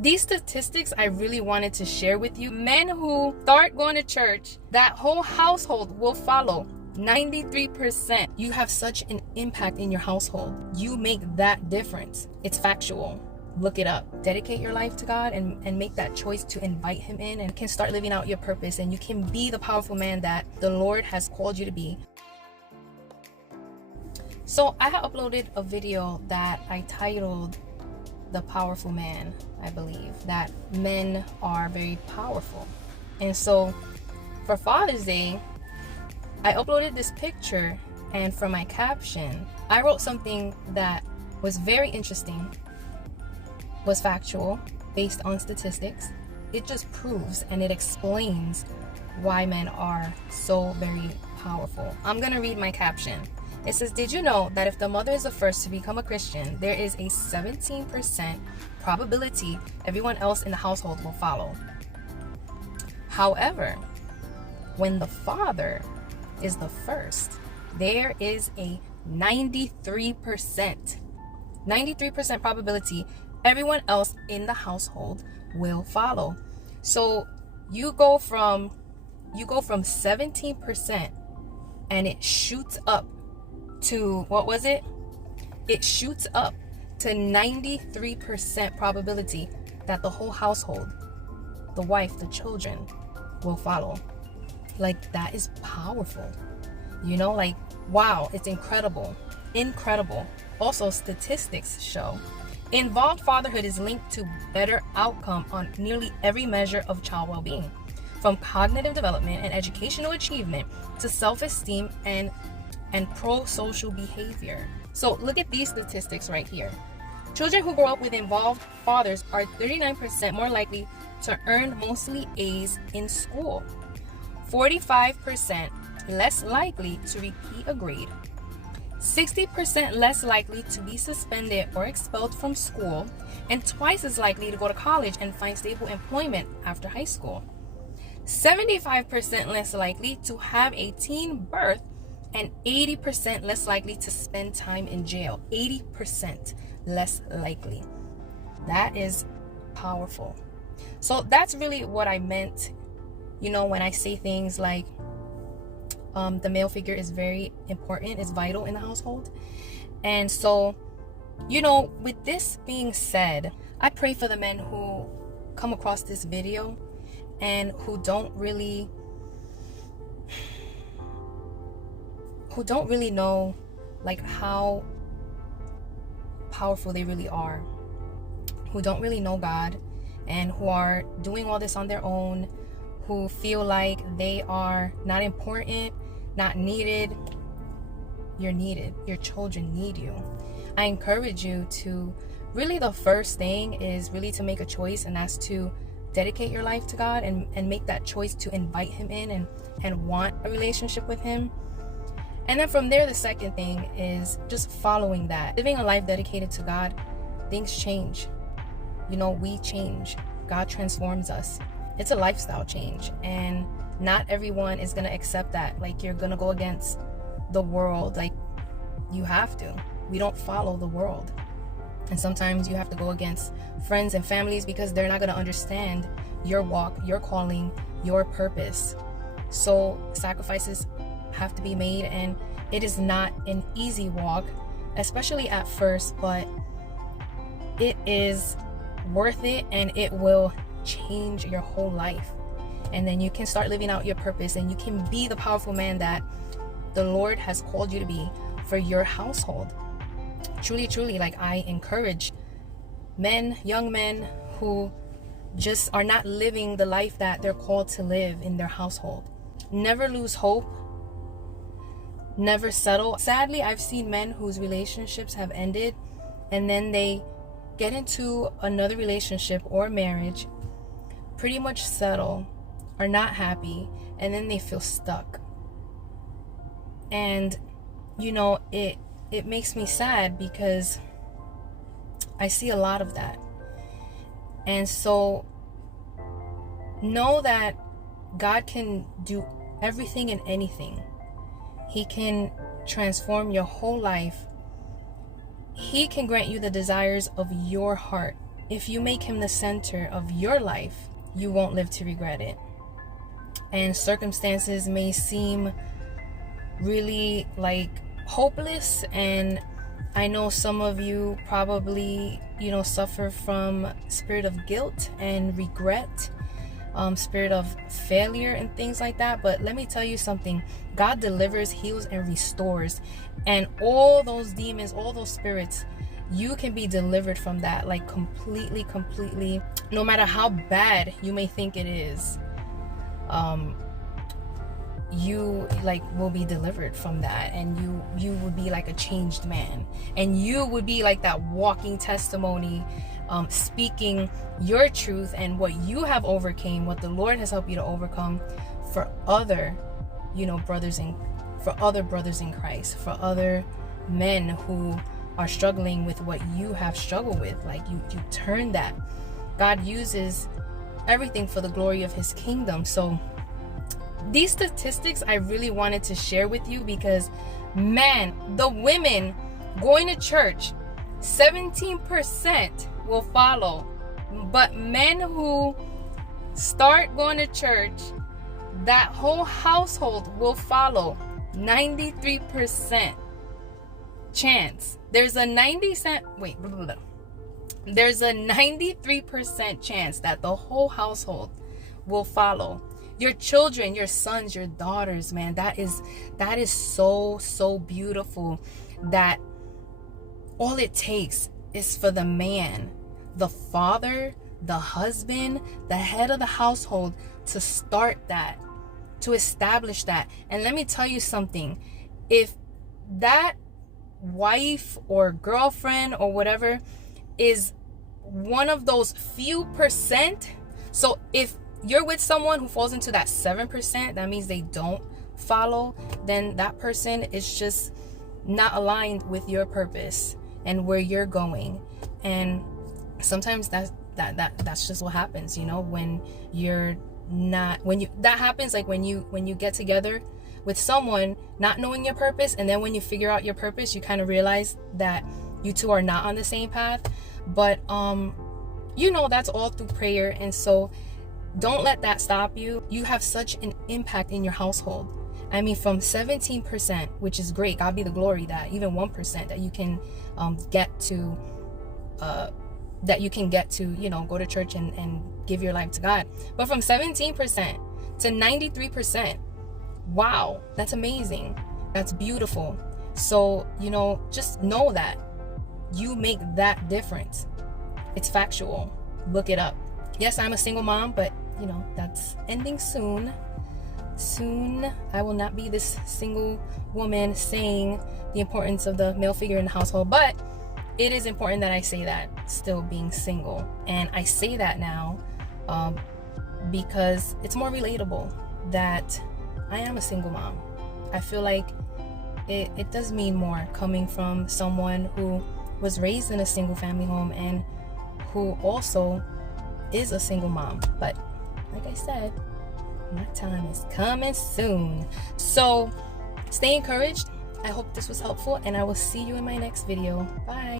These statistics I really wanted to share with you. Men who start going to church, that whole household will follow. 93%. You have such an impact in your household. You make that difference. It's factual. Look it up. Dedicate your life to God and make that choice to invite him in, and you can start living out your purpose, and you can be the powerful man that the Lord has called you to be. So I have uploaded a video that I titled The Powerful Man. I believe that men are very powerful. And so for Father's Day, I uploaded this picture, and for my caption, I wrote something that was very interesting, was factual, based on statistics. It just proves and it explains why men are so very powerful. I'm gonna read my caption. It says, did you know that if the mother is the first to become a Christian, there is a 17% probability everyone else in the household will follow? However, when the father is the first, there is a 93% probability everyone else in the household will follow. So you go from 17%, and it shoots up to, what was it? It shoots up to 93% probability that the whole household, the wife, the children, will follow. Like, that is powerful. You know, like, wow, it's incredible. Also, statistics show involved fatherhood is linked to better outcome on nearly every measure of child well-being, from cognitive development and educational achievement to self-esteem and pro-social behavior. So look at these statistics right here. Children who grow up with involved fathers are 39% more likely to earn mostly A's in school, 45% less likely to repeat a grade, 60% less likely to be suspended or expelled from school, and twice as likely to go to college and find stable employment after high school, 75% less likely to have a teen birth, and 80% less likely to spend time in jail. 80% less likely. That is powerful. So that's really what I meant, you know, when I say things like the male figure is very important, is vital in the household. And so, you know, with this being said, I pray for the men who come across this video and who don't really know like how powerful they really are, who don't really know God, and who are doing all this on their own, who feel like they are not important, not needed. You're needed. Your children need you. I encourage you to really, the first thing is really to make a choice, and that's to dedicate your life to God and make that choice to invite him in and want a relationship with him. And then from there, the second thing is just following that. Living a life dedicated to God, things change. You know, we change. God transforms us. It's a lifestyle change, and not everyone is going to accept that. Like, you're going to go against the world. Like, you have to. We don't follow the world. And sometimes you have to go against friends and families because they're not going to understand your walk, your calling, your purpose. So sacrifices have to be made, and it is not an easy walk, especially at first, but it is worth it, and it will change your whole life. And then you can start living out your purpose, and you can be the powerful man that the Lord has called you to be for your household. Truly, like, I encourage men, young men who just are not living the life that they're called to live in their household. Never lose hope. Never settle. Sadly, I've seen men whose relationships have ended, and then they get into another relationship or marriage, pretty much settle, are not happy, and then they feel stuck. And, you know, it makes me sad because I see a lot of that. And so know that God can do everything and anything. He can transform your whole life. He can grant you the desires of your heart. if you make him the center of your life, you won't live to regret it. And circumstances may seem really like hopeless, and I know some of you probably, suffer from spirit of guilt and regret, spirit of failure and things like that. But let me tell you something. God delivers, heals, and restores. And all those demons, all those spirits, you can be delivered from that, like completely. No matter how bad you may think it is, you will be delivered from that, and you would be like a changed man, and you would be like that walking testimony, speaking your truth and what you have overcame, what the Lord has helped you to overcome, for other brothers in Christ, for other men who are struggling with what you have struggled with. Like you turn that. God uses everything for the glory of his kingdom. So these statistics I really wanted to share with you, because man, the women going to church, 17% will follow. But men who start going to church, that whole household will follow. 93% chance. There's a 93% chance that the whole household will follow. Your children, your sons, your daughters, man, that is so beautiful, that all it takes is for the man, the father, the husband, the head of the household, to start that, to establish that. And let me tell you something. If that wife or girlfriend or whatever is one of those few percent, so if you're with someone who falls into that 7%, that means they don't follow, then that person is just not aligned with your purpose and where you're going. And sometimes that's just what happens, when you're not, that happens, like when you get together with someone not knowing your purpose, and then when you figure out your purpose, you kind of realize that you two are not on the same path. But that's all through prayer. And so don't let that stop you. You have such an impact in your household. I mean, from 17%, which is great, God be the glory, that even 1% that you can get to go to church and give your life to God. But from 17% to 93%, wow, that's amazing. That's beautiful. So, just know that you make that difference. It's factual. Look it up. Yes, I'm a single mom, but that's ending soon. Soon I will not be this single woman saying the importance of the male figure in the household, but it is important that I say that, still being single. And I say that now because it's more relatable that I am a single mom. I feel like it does mean more coming from someone who was raised in a single family home and who also is a single mom. But like I said, my time is coming soon. So stay encouraged. I hope this was helpful, and I will see you in my next video. Bye.